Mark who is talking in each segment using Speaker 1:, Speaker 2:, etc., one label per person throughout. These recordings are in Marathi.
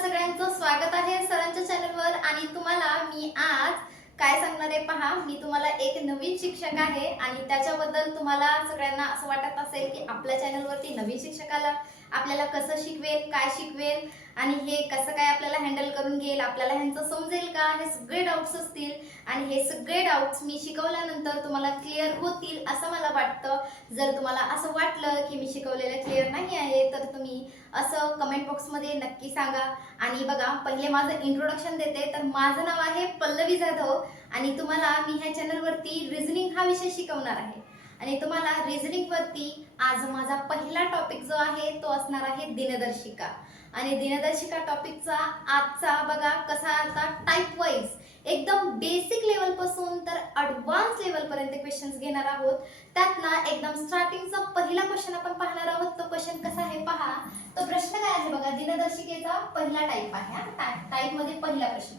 Speaker 1: सगळ्यांचं स्वागत आहे सरांच्या चॅनलवर आणि तुम्हाला मी आज काय सांगणार आहे पहा मी तुम्हाला एक नवीन शिक्षक आहे आणि त्याच्याबद्दल तुम्हाला सगळ्यांना असं वाटत असेल की आपल्या चॅनलवरती नवीन शिक्षकाला आपल्याला कसं शिकवेल काय शिकवेल आणि हे कसं काय आपल्याला हँडल करून घेईल आपल्याला ह्यांचं समजेल का? हे सगळे डाऊट्स असतील आणि हे सगळे डाऊट्स मी शिकवल्यानंतर तुम्हाला क्लिअर होतील असं मला वाटतं. जर तुम्हाला असं वाटलं की मी शिकवलेलं क्लिअर नाही आहे तर तुम्ही असं कमेंट बॉक्समध्ये नक्की सांगा. आणि बघा पहिले माझं इंट्रोडक्शन देते. तर माझं नाव आहे पल्लवी जाधव आणि तुम्हाला मी ह्या चॅनलवरती रिझनिंग हा विषय शिकवणार आहे. आणि तुम्हाला रिझनिंगवरती आज माझा पहिला टॉपिक जो आहे तो असणार आहे दिनदर्शिका. आणि दिनदर्शिका टॉपिकचा आजचा बघा कसा आता टाईप वाईज एकदम बेसिक लेवलपासून तर ॲडव्हान्स लेवल पर्यंत क्वेश्चन्स घेणार आहोत. त्यातला एकदम स्टार्टिंगचा पहिला क्वेश्चन आपण पाहणार आहोत. तो क्वेश्चन कसा आहे पहा. तो प्रश्न काय आहे बघा दिनदर्शिकेचा पहिला टाईप आहे टाईपमध्ये पहिला प्रश्न.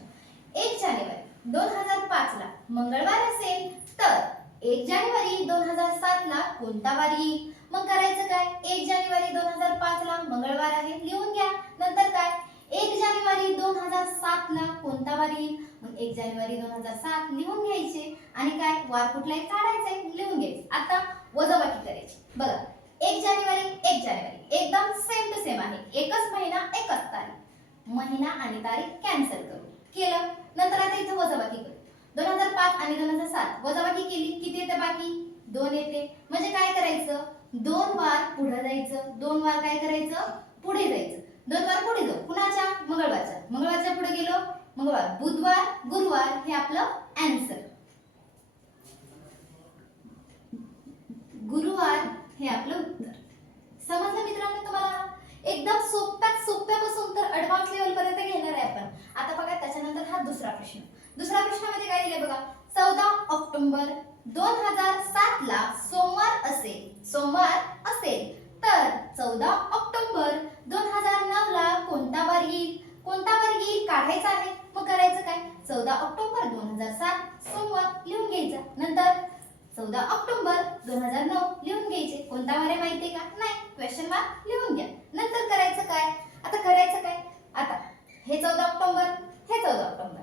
Speaker 1: एक जानेवारी दोन हजार पाच ला मंगळवार असेल तर एक जानेवारी दोन हजार सात ला कोणता वारी? मग करायचं काय? एक जानेवारी दोन हजार पाच ला मंगळवार आहे. लिहून घ्या. नंतर काय? एक जानेवारी दोन हजार सात ला कोणता वार येईल? मग एक जानेवारी दोन हजार सात लिहून घ्यायचे. आणि काय? वार कुठला एक काढायचा आहे लिहून घ्यायचे. आता वजाबाकी करायची. बघा. एक जानेवारी एक जानेवारी. एकदम सेम टू सेम आहे. एकच महिना एकच तारीख. महिना आणि तारीख कॅन्सल करू. केलं? नंतर आता इथं वजाबाकी करू. दोन हजार पाच आणि दोन हजार सात. वजाबाकी केली. किती येते बाकी? दोन येते. म्हणजे काय करायचं? दोन वार पुढे जायचं. दोन वार काय करायचं? पुढे जायचं. दोन वार पुढे जाऊ. कुणाच्या? मंगळवारच्या. मंगळवारच्या पुढे गेलो. मंगळवार. बुधवार गुरुवार हे आपलं अँसर गुरुवार हे आपलं उत्तर. समजलं मित्रांनो तुम्हाला? एकदम सोप्यात सोप्यापासून तर ऍडव्हान्स लेवल पर्यंत घेणार आहे आपण. आता बघा त्याच्यानंतर हा दुसरा प्रश्न. दुसऱ्या प्रश्नामध्ये काय दिले बघा? चौदा ऑक्टोबर दोन हजार सात ला सोमवार असेल. सोमवार असेल. तर चौदा ऑक्टोबर दोन हजार नऊ ला कोणता वार येईल? कोणता वार येईल? काढायचा आहे. मग करायचं काय? चौदा ऑक्टोबर दोन हजार सात सोमवार लिहून घ्यायचा. नंतर चौदा ऑक्टोबर दोन हजार नऊ लिहून घ्यायचे. कोणता वार आहे माहितीये का? नाही. क्वेश्चन मार्क लिहून घ्या. नंतर करायचं काय? आता करायचं काय? आता हे चौदा ऑक्टोबर हे चौदा October.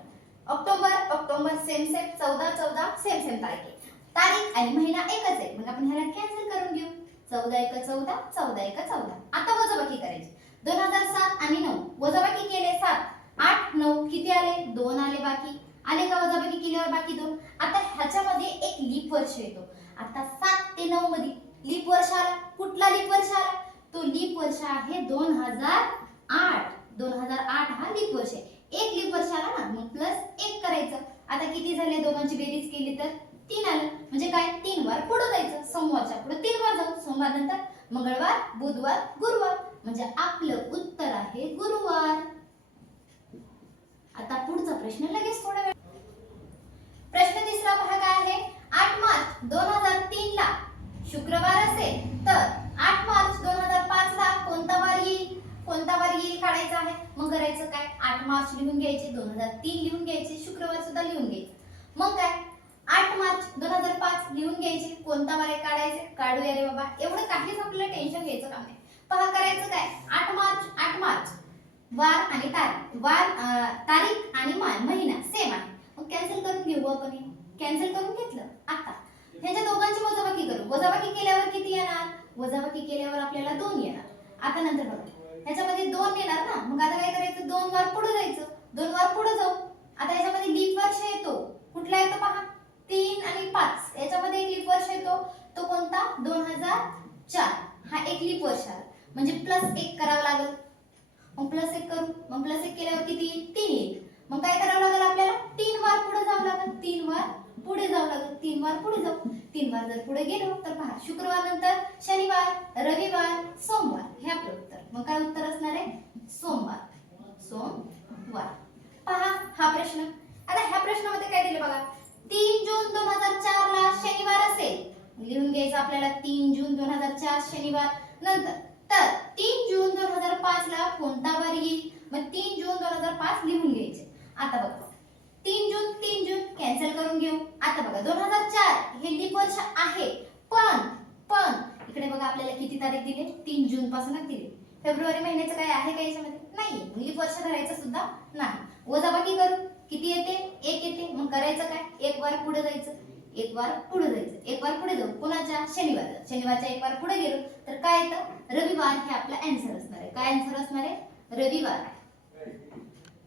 Speaker 1: October October same same चौदा चौदा सेम सेम तारीख. तारीख आणि महिना एकच आहे. मग आपण ह्याला कॅन्सल करून घेऊ. चौदा एक चौदा चौदा एक चौदा. आता वजाबाकी करायची. दोन हजार सात आणि नऊ. वजाबाकी केले सात. आठ नऊ किती आले? दोन आले बाकी. आले का वजाबाकी केल्यावर बाकी दोन? आता ह्याच्यामध्ये एक लीप वर्ष येतो. आता सात ते नऊ मध्ये लीप वर्ष आला. कुठला लीप वर्ष आला? तो लीप वर्ष आहे दोन हजार आठ. दोन हजार आठ हा लीप वर्ष आहे. एक लीप वर्ष आला ना. मग प्लस एक करायचं. आता किती झाले? दोघांची बेरीज केली तर तीन आलं. म्हणजे काय? तीन वार पुढे जायचं. सोमवारच्या पुढे तीन वार जाऊ. सोमवार नंतर मंगळवार बुधवार गुरुवार. म्हणजे आपलं उत्तर आहे गुरुवार. आता पुढचा प्रश्न लगेच थोडा वेळ. प्रश्न तिसरा भाग आहे आठ मार्च दोन हजार तीन ला शुक्रवार असेल तर आठ मार्च दोन हजार पाच ला कोणता वार येईल? कोणता वार येईल काढायचा आहे? मग करायचं काय? आठ मार्च लिहून घ्यायचे दोन हजार तीन लिहून घ्यायचे शुक्रवार सुद्धा लिहून घ्यायचे. मग काय? आठ मार्च दोन हजार पाच लिहून घ्यायचे कोणता वार काढायचे काढूया रे बाबा. एवढं काहीच आपल्याला टेन्शन घ्यायचं काम नाही. पहा करायचं काय? आठ मार्च आठ मार्च. वार आणि तारीख. वार तारीख आणि मा- महिना. सेम आहे. मग कॅन्सल करून घेऊ आपण कॅन्सल करून घेतलं. आता. ह्याच्या दोघांची वजाबाकी करू. वजाबाकी केल्यावर किती येणार? वजाबाकी केल्यावर आपल्याला दोन येणार. आता नंतर बघा. ह्याच्यामध्ये दोन येणार ना? मग आता काय करायचं? दोन वार पुढे जायचं. दोन वार पुढे जाऊ. आता याच्यामध्ये लीप वर्ष येतो. कुठला येतो पहा? तीन आणि पाच. याच्यामध्ये एक लीप वर्ष येतो. तो कोणता? दोन हजार चार. हा एक लीप वर्ष आला म्हणजे प्लस एक करावं लागेल. मग प्लस एक करू. मग प्लस एक केल्यावर किती? तीन. येईल मग काय करावं लागेल आपल्याला? तीन वार पुढे जावं लागेल. तीन वार पुढे जावं लागेल. तीन वार पुढे जाऊ. तीन वार जर पुढे गेलो तर पहा शुक्रवार नंतर शनिवार रविवार सोमवार. हे आपलं उत्तर. मग काय उत्तर असणार आहे? सोमवार. सोमवार. पहा हा प्रश्न. आता ह्या प्रश्नामध्ये काय दिलं बघा? तीन जून दोन हजार चार ला शनिवार असेल. लिहून घ्यायचं आपल्याला तीन जून दोन हजार चार शनिवार नंतर. तर तीन जून दोन हजार पाच ला कोणता वार येईल? मग तीन जून दोन हजार पाच लिहून घ्यायचे. आता बघा. तीन जून तीन जून कॅन्सल करून घेऊ. आता बघा दोन हजार चार हे लीप वर्ष आहे. पण पण इकडे बघा आपल्याला किती तारीख दिली? तीन जून पासूनच दिली. फेब्रुवारी महिन्याचं काय आहे का याच्यामध्ये? नाही. लीप लीप वर्ष धरायचं सुद्धा नाही. वजाबाकी करू. किती येते? एक येते. मग करायचं काय? एक वार पुढे जायचं. एक वार पुढे जायचं. एक वार पुढे जाऊ कोणाच्या? शनिवार शनिवारच्या एक वार पुढे गेलो. तर काय येतं? रविवार हे आपलं अँसर असणार आहे. काय अँसर असणार आहे? रविवार.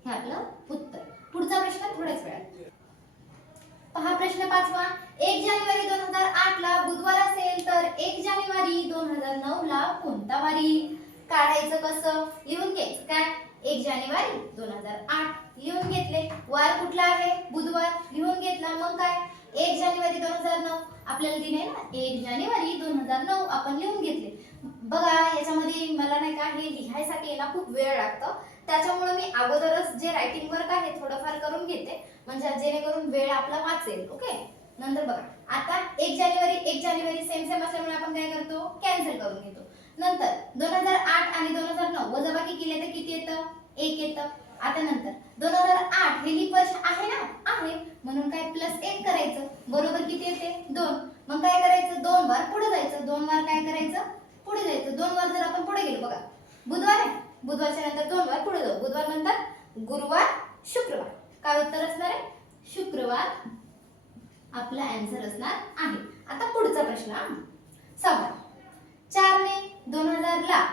Speaker 1: हे आपलं उत्तर. पुढचा प्रश्न थोड्याच वेळात. पहा प्रश्न पाचवा. एक जानेवारी दोन हजार आठ ला बुधवार असेल तर एक जानेवारी दोन हजार नऊ ला कोणता वारी? काढायचं कसं? लिहून घ्यायचं काय? एक जानेवारी दोन हजार आठ. लिहून घेतले. वार कुठला आहे? बुधवार. लिहून घेतला. मग काय? एक जानेवारी दोन हजार नऊ. आपल्याला दिले ना? एक जानेवारी दोन हजार नऊ. आपण लिहून घेतले. बघा याच्यामध्ये मला नाही का हे लिहायसाठी याला खूप वेळ लागतो. त्याच्यामुळे मी अगोदरच जे रायटिंग वर्क आहे थोडंफार करून घेते. म्हणजे जेणेकरून वेळ आपला वाचेल. ओके? नंतर बघा. आता एक जानेवारी एक जानेवारी सेम सेम असल्यामुळे आपण काय करतो? कॅन्सल करून घेतो. नंतर दोन हजार आठ आणि दोन हजार नऊ. वजाबाकी केले तर किती येतं? एक येतं. आता नंतर. दोन हजार आठ हे लीप वर्ष आहे ना? आहे. म्हणून काय प्लस एक करायचं. बरोबर किती येते? दोन. मग काय करायचं? दोन वार पुढे जायचं. दोन वार काय करायचं? पुढे जायचं. दोन वार जर आपण पुढे गेलो बघा. बुधवार आहे. बुधवारच्या नंतर दोन वार पुढे जाऊ. बुधवार नंतर गुरुवार शुक्रवार. काय उत्तर असणार आहे? शुक्रवार आपला आन्सर असणार आहे. आता पुढचा प्रश्न. हा. सहावा चार मे दोन हजार ला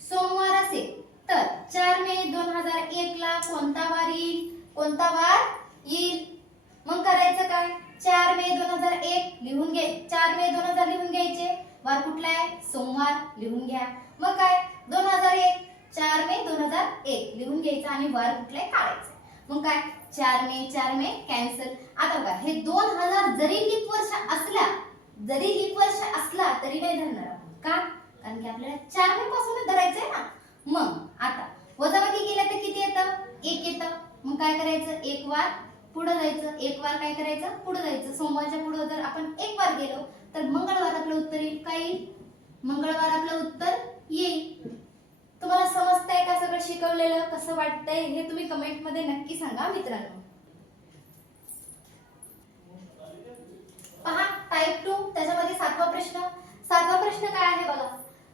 Speaker 1: सोमवार असेल. तर चार मे दोन हजार एक ला कोणता वार येईल कोणता वार येईल? मग करायचं काय? चार मे दोन हजार एक लिहून घे. चार मे दोन हजार लिहून घ्यायचे. वार कुठला आहे? सोमवार. लिहून घ्या. मग काय? दोन हजार एक. चार मे दोन हजार एक लिहून घ्यायचं आणि वार कुठला आहे? काढायचं मग काय? चार मे चार मे कॅन्सल आता बघा हे दोन हजार जरी लीप वर्ष असला जरी लीप वर्ष असला तरी नाही धरणार का? कारण की आपल्याला चार मे पासूनच धरायचंय ना. मग आता वजाबाकी केलं तर किती येतं? एक येतं. मग काय करायचं? एक वार पुढं जायचं. एक वार काय करायचं? पुढं जायचं. सोमवारच्या पुढं जर आपण एक वार गेलो तर मंगळवार आपलं उत्तर येईल. काय येईल? मंगळवार आपलं उत्तर येईल. तुम्हाला समजतंय का सगळं शिकवलेलं? कसं वाटतंय? हे तुम्ही कमेंटमध्ये नक्की सांगा मित्रांनो. पहा टाईप टू त्याच्यामध्ये सातवा प्रश्न. सातवा प्रश्न काय आहे बघा?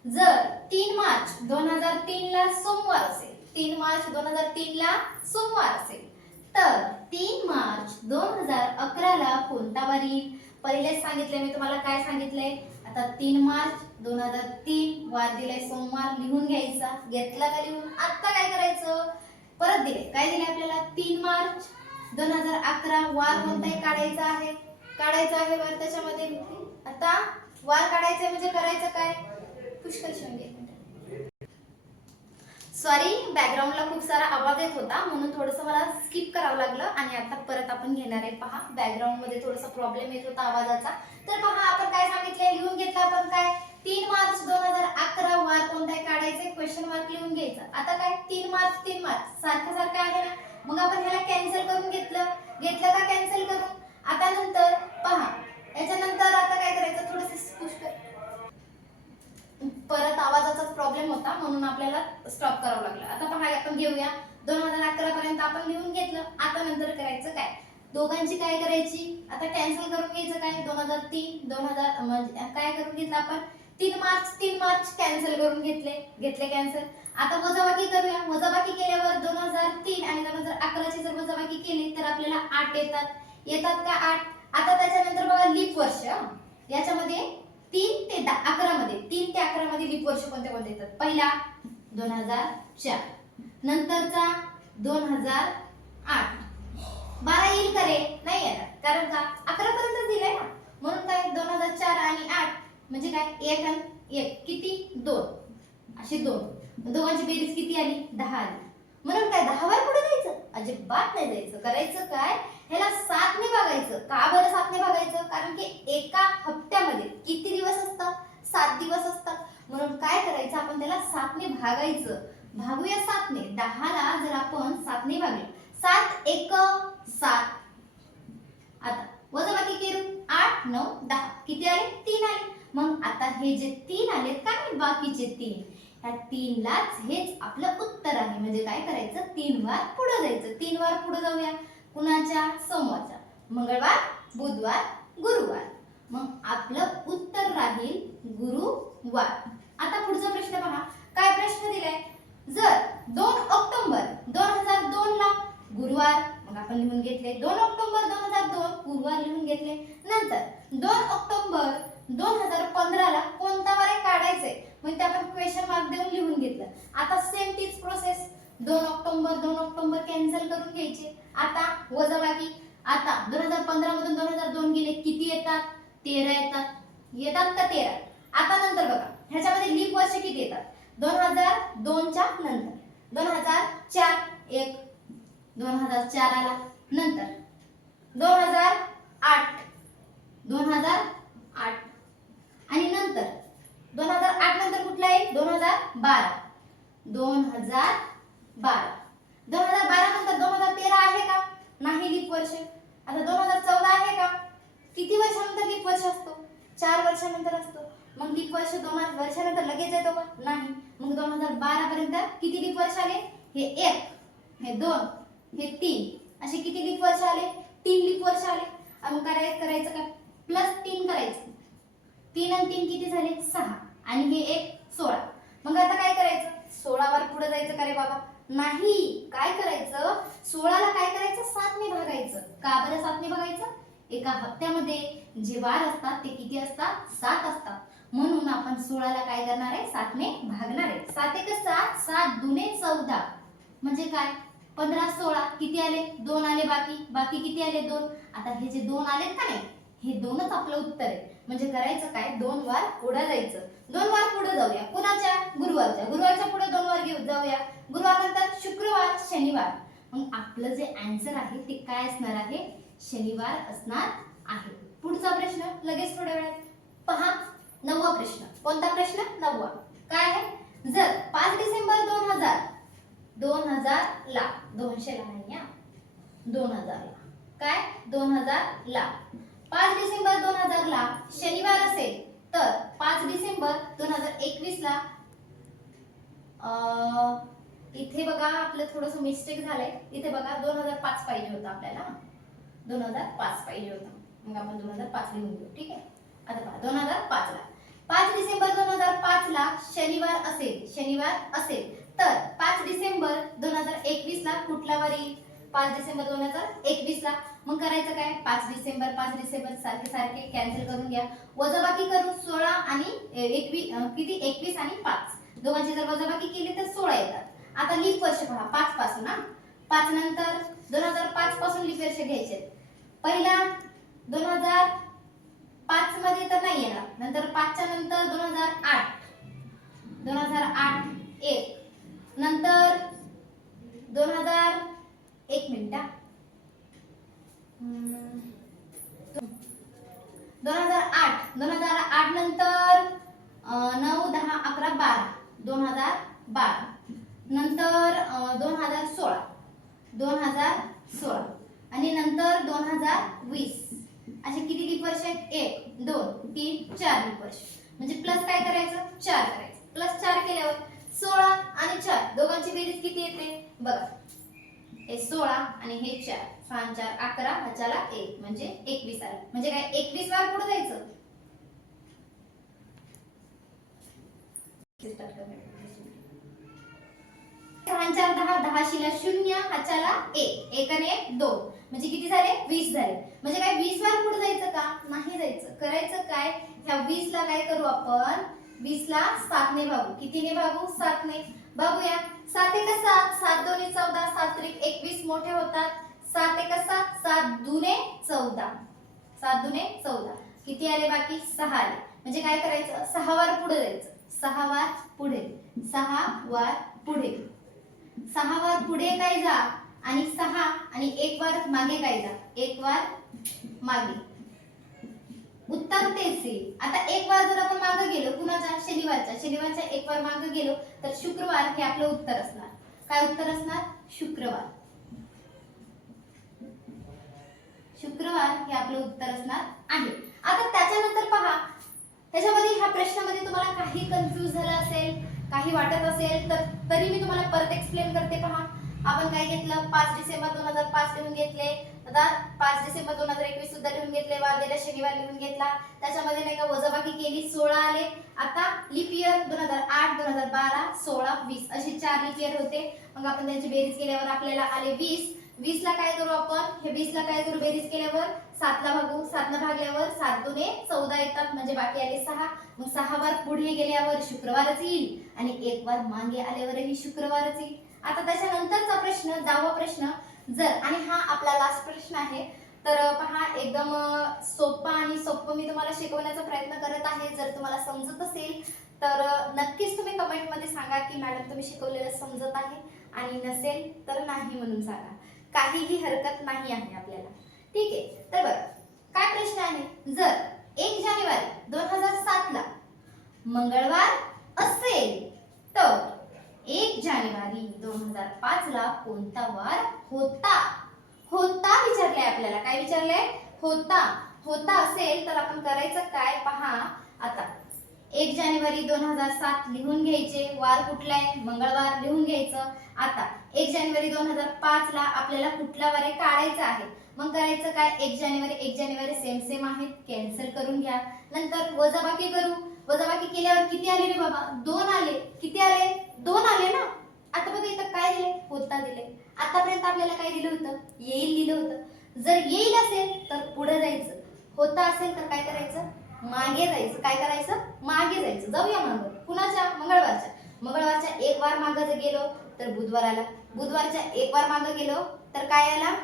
Speaker 1: जर तीन मार्च दोन हजार तीन ला सोमवार असेल तीन मार्च दोन हजार तीन ला सोमवार असेल तर तीन मार्च दोन हजार अकरा ला कोणता वार येईल? पहिलेच सांगितले मी तुम्हाला काय सांगितलंय? आता तीन मार्च दोन हजार तीन वार दिलाय सोमवार लिहून घ्यायचा घेतला का लिहून? आता काय करायचं? परत दिले काय दिले आपल्याला? तीन मार्च दोन हजार अकरा वार कोणताही काढायचा आहे? काढायचा आहे वार त्याच्यामध्ये. आता वार काढायचं म्हणजे करायचं काय पुष्कळ शिवून घे सॉरी बॅकग्राऊंडला खूप सारा आवाज येत होता म्हणून थोडंसं मला स्किप करावं लागलं आणि आता परत आपण घेणार आहे. पहा बॅकग्राऊंडमध्ये थोडासा प्रॉब्लेम येत होता आवाजाचा. तर पहा आपण काय सांगितलंय? लिहून घेतलं आपण काय? तीन मार्च दोन हजार अकरा वार कोणताही काढायचे? क्वेश्चन मार्क लिहून घ्यायचं. आता काय? तीन मार्च तीन मार्च सारखं सारखं आहे ना? मग आपण ह्याला कॅन्सल करून घेतलं. घेतलं का कॅन्सल करून? आता नंतर पहा. याच्यानंतर आता काय करायचं? थोडस पुष्कळ परत आवाजाचाच प्रॉब्लेम होता म्हणून आपल्याला स्टॉप करावं लागलं. आता पहा आपण घेऊया. दोन हजार अकरा पर्यंत आपण लिहून घेतलं. आता नंतर करायचं काय? दोघांची काय करायची? आता कॅन्सल करून घ्यायचं काय? दोन हजार तीन दोन हजार म्हणजे काय करून घेतलं आपण? तीन मार्च तीन मार्च कॅन्सल करून घेतले. घेतले कॅन्सल आता वजाबाकी करूया. वजाबाकी केल्यावर दोन हजार तीन आणि दोन हजार अकराची जर वजाबाकी केली तर आपल्याला आठ येतात. येतात का आठ? आता त्याच्यानंतर बघा लीप वर्ष. याच्यामध्ये तीन ते दहा अकरा मध्ये तीन ते अकरा मध्ये लीप वर्ष कोणते कोणते येतात? पहिला दोन हजार चार. नंतरचा दोन हजार आठ. बारा येईल का रे? नाही येणार. कारण का? अकरा पर्यंत दिलंय ना. म्हणून काय? दोन हजार चार आणि आठ म्हणजे काय? एक आणि एक. किती? दोन. असे दोन. दोघांची बेरीज किती आली? दहा आली. म्हणून काय दहा वर पुढे जायचं? अजिबात नाही जायचं. करायचं काय? ह्याला सातने भागायचं. का बरं सातने भागायचं? कारण की एका हप्त्यामध्ये किती दिवस असतात? सात दिवस असतात. म्हणून काय करायचं? आपण त्याला सातने भागायचं. भागूया सातने दहाला जर आपण सातने भागले. सात एक सात. आता वजाबाकी करू. आठ नऊ दहा. किती आले? तीन आले. मग आता हे जे तीन आले काय बाकीचे तीन? ह्या तीनलाच हेच आपलं उत्तर आहे. म्हणजे काय करायचं? तीन वार पुढे जायचं. तीन वार पुढे जाऊया. कुणाच्या? सोमवारच्या. मंगळवार बुधवार गुरुवार. मग आपलं उत्तर राहील गुरुवार. आता पुढचा प्रश्न पहा. काय प्रश्न दिलाय? जर दोन ऑक्टोबर आपण लिहून घेतले. दोन ऑक्टोबर दोन हजार दोन गुरुवार लिहून घेतले. नंतर दोन ऑक्टोबर दोन हजार पंधराला कोणता वार आहे म्हणजे आपण क्वेश्चन मार्क देऊन लिहून घेतलं. आता सेम तीच प्रोसेस दोन ऑक्टोबर दोन ऑक्टोबर कॅन्सल करून घ्यायचे. आता वजाबाकी आता दोन हजार पंधरा मधून दोन हजार दोन गेले किती येतात? तेरा येतात. येतात का तेरा? आता नंतर बघा. ह्याच्यामध्ये लीप वर्ष किती येतात? दोन हजार दोनच्या नंतर. दोन हजार चार एक. दोन हजार चार आला. नंतर. दोन हजार आठ. दोन हजार आठ आणि नंतर दोन हजार आठ नंतर कुठला आहे दोन हजार बारा दोन हजार बारा. दोन हजार बारा नंतर दोन हजार तेरा आहे का? नाही लीप वर्ष. आता दोन हजार चौदा आहे का? किती वर्षानंतर लीप वर्ष असतो? चार वर्षानंतर असतो. मग लीप वर्ष दोन वर्षानंतर लगेच येतो का? नाही. मग दोन हजार बारा पर्यंत किती लीप वर्ष आले? हे एक हे दोन हे तीन. असे किती लीप वर्ष आले? तीन लीप वर्ष आले. मग करायचं करायचं का? प्लस तीन करायचं. तीन आणि तीन किती झाले? सहा. आणि हे एक सोळा. मग आता काय करायचं? सोळावर पुढे जायचं का रे बाबा? नाही. काय करायचं? सोळाला काय करायचं? सातने भागायचं. का बरं सातने भागायचं? एका हप्त्यामध्ये जे वार असतात ते किती असतात? सात असतात. म्हणून आपण सोळाला काय करणार आहे? सातने भागणार आहे. सात एक सात सात दुने चौदा. म्हणजे काय? पंधरा सोळा. किती आले? दोन आले बाकी. बाकी किती आले? दोन. आता हे जे दोन आलेत का नाही? हे दोनच आपलं उत्तर आहे. म्हणजे करायचं काय? दोन वार पुढे जायचं. दोन वार पुढे जाऊया. कोणाच्या? गुरुवारच्या. गुरुवारच्या पुढे दोन वार घेऊ जाऊया. गुरुवार नंतर शुक्रवार शनिवार. मग आपलं जे अँसर आहे ते काय असणार आहे? शनिवार असणार आहे. पुढचा प्रश्न लगेच थोड्या वेळात. पहा नववा प्रश्न. कोणता प्रश्न? नववा. काय आहे? जर पाच डिसेंबर दोन हजार दोन हजार ला दोनशे ला नाही दोन हजार ला. काय? दोन हजार ला. पाच डिसेंबर दोन हजार ला शनिवार असेल तर पाच डिसेंबर दोन हजार एकवीस ला इथे बघा आपलं थोडस मिस्टेक झालंय. इथे बघा दोन हजार पाच पाहिजे होतं आपल्याला. दोन हजार पाच पाहिजे होतं. मग आपण दोन हजार पाच लिहून घेऊ ठीक आहे? आता पहा दोन हजार पाच ला. पाच डिसेंबर दोन हजार पाच ला शनिवार असेल शनिवार असेल तर पाच डिसेंबर दोन हजार एकवीस ला कुठला वार? येईल पाच डिसेंबर दोन हजार एकवीस ला. मग करायचं काय? पाच डिसेंबर पाच डिसेंबर सारखे सारखे कॅन्सल करून घ्या. वजाबाकी करून सोळा आणि एकवीस किती? एकवीस आणि पाच. दोघांची जर वजाबाकी केली तर सोळा येतात. आता लीप वर्ष पहा पाच पासून हा? पाच नंतर दोन हजार पाच पासून लीप वर्ष घ्यायचे पहिला दोन हजार पाच मध्ये तर नाही येणार. नंतर पाचच्या नंतर दोन हजार आठ. दोन हजार आठ एक. नंतर दोन हजार एक मिनिट दोन हजार आठ. दोन हजार आठ नंतर नऊ दहा अकरा बारा. दोन हजार बारा. नंतर दोन हजार सोळा. दोन हजार सोळा. आणि नंतर दोन हजार वीस. असे किती लीप वर्ष आहेत? एक दोन तीन चार लीप वर्ष. म्हणजे प्लस काय करायचं? चार करायचं. प्लस चार केल्यावर सोळा आणि चार. दोघांची बेरीज किती येते? बघा. हे सोळा आणि हे चार. पाच चार अकरा ह्याच्याला एक म्हणजे एकवीस आला. म्हणजे काय एकवीस वार पुढे जायचं? चार दहा दहा शिला शून्य ह्याच्याला एक एक आणि एक दोन. म्हणजे किती झाले? वीस झाले. म्हणजे काय वीस वार पुढे जायचं का? नाही जायचं. करायचं काय? ह्या वीस ला काय करू आपण? वीस ला सातने भागू. कितीने भागू? सातने बघूया. सात एक सात सात दोन्ही चौदा सात त्रिक एकवीस मोठे होतात. सात एक सात सात दुने चौदा. सात दुने चौदा. किती आले बाकी? सहा आले. म्हणजे काय करायचं? सहा वार पुढे जायचं. सहा वार पुढे. सहा वार पुढे. सहा वार पुढे काय जा? आणि सहा आणि एक वार मागे काय जा? एक वार मागे. उत्तर तेच आता एक वार जर आपण मागे गेलो कुणाच्या? शनिवारच्या. शनिवारच्या एक वार मागे गेलो तर शुक्रवार हे आपलं उत्तर असणार. काय उत्तर असणार? शुक्रवार. शुक्रवार हे आपलं उत्तर असणार आहे. आता त्याच्यानंतर पहा. त्याच्यामध्ये ह्या प्रश्नामध्ये तुम्हाला काही कन्फ्यूज झालं असेल काही वाटत असेल तर तरी मी तुम्हाला परत एक्सप्लेन करते पहा. आपण काय घेतलं? पाच डिसेंबर दोन हजार पाच लिहून घेतले. आता पाच डिसेंबर दोन हजार एकवीस सुद्धा लिहून घेतले. वार शनिवार लिहून घेतला. त्याच्यामध्ये नाही का वजाबाकी केली सोळा आले. आता लिप इयर दोन हजार आठ दोन हजार बारा सोळा वीस असे चार लिप इयर होते. मग आपण त्यांची बेरीज केल्यावर आपल्याला आले वीस. वीस ला काय करू आपण? हे वीस ला काय करू? बेरीज केल्यावर सातला भागू. सातला भागल्यावर सात दोने चौदा येतात. म्हणजे बाकी आले सहा. मग सहा वार पुढे गेल्यावर शुक्रवारच येईल. आणि एक वार मागे आल्यावरही शुक्रवारच येईल. आता त्याच्यानंतरचा प्रश्न दहावा प्रश्न. जर आणि हा आपला लास्ट प्रश्न आहे. तर पहा एकदम सोपा आणि सोपं मी तुम्हाला शिकवण्याचा प्रयत्न करत आहे. जर तुम्हाला समजत असेल तर नक्कीच तुम्ही कमेंटमध्ये सांगा की मॅडम तुम्ही शिकवलेलं समजत आहे आणि नसेल तर नाही म्हणून सांगा. काहीही हरकत नाही आहे आपल्याला. ठीक आहे? तर बरं काय प्रश्न आहे? जर एक जानेवारी दोन हजार सात ला मंगळवार असेल तर एक जानेवारी दोन हजार पाच ला कोणता वार होता? होता विचारले आपल्याला. काय विचारले होता. होता असेल तर आपण करायचं काय? पहा. आता एक जानेवारी दोन हजार सात लिहून घ्यायचे. वार कुठला आहे मंगळवार लिहून घ्यायचं. आता एक जानेवारी दोन हजार पाच ला आपल्याला कुठला वार आहे काढायचा आहे? मग करायचं काय? एक जानेवारी एक जानेवारी सेम सेम आहेत. कॅन्सल करून घ्या. नंतर वजाबाकी करू. वजाबाकी केल्यावर किती आले रे बाबा? दोन आले. किती आले? दोन आले ना? आता बघा इथं काय दिले होता दिले आतापर्यंत आपल्याला काय दिलं होतं? येईल दिलं होतं. जर येईल असेल तर पुढे जायचं. होता असेल तर काय करायचं? मागे जायचं. काय करायचं? मागे जायचं. जाऊया मागं. कुणाच्या? मंगळवारच्या. मंगळवारच्या एक वार मागं जर गेलो तर बुधवार आला. बुधवारच्या एक वार मागं गेलो तर काय आला?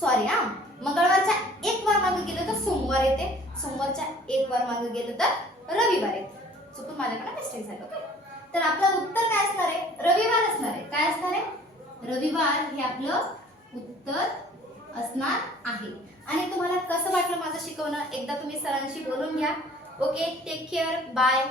Speaker 1: सॉरी हा. मंगळवारच्या एक वार मागं गेलो तर सोमवार येते. सोमवारच्या एक वार मागं गेलो तर रविवार येते. चुकून माझ्याकडे मिस्टेक झालं ओके तर आपलं उत्तर काय असणार आहे? रविवार असणार आहे. काय असणार आहे? रविवार हे आपलं उत्तर असणार आहे. आणि तुम्हाला कसं वाटलं माझं शिकवणं? एकदा तुम्ही सरांशी बोलून घ्या. Okay take care bye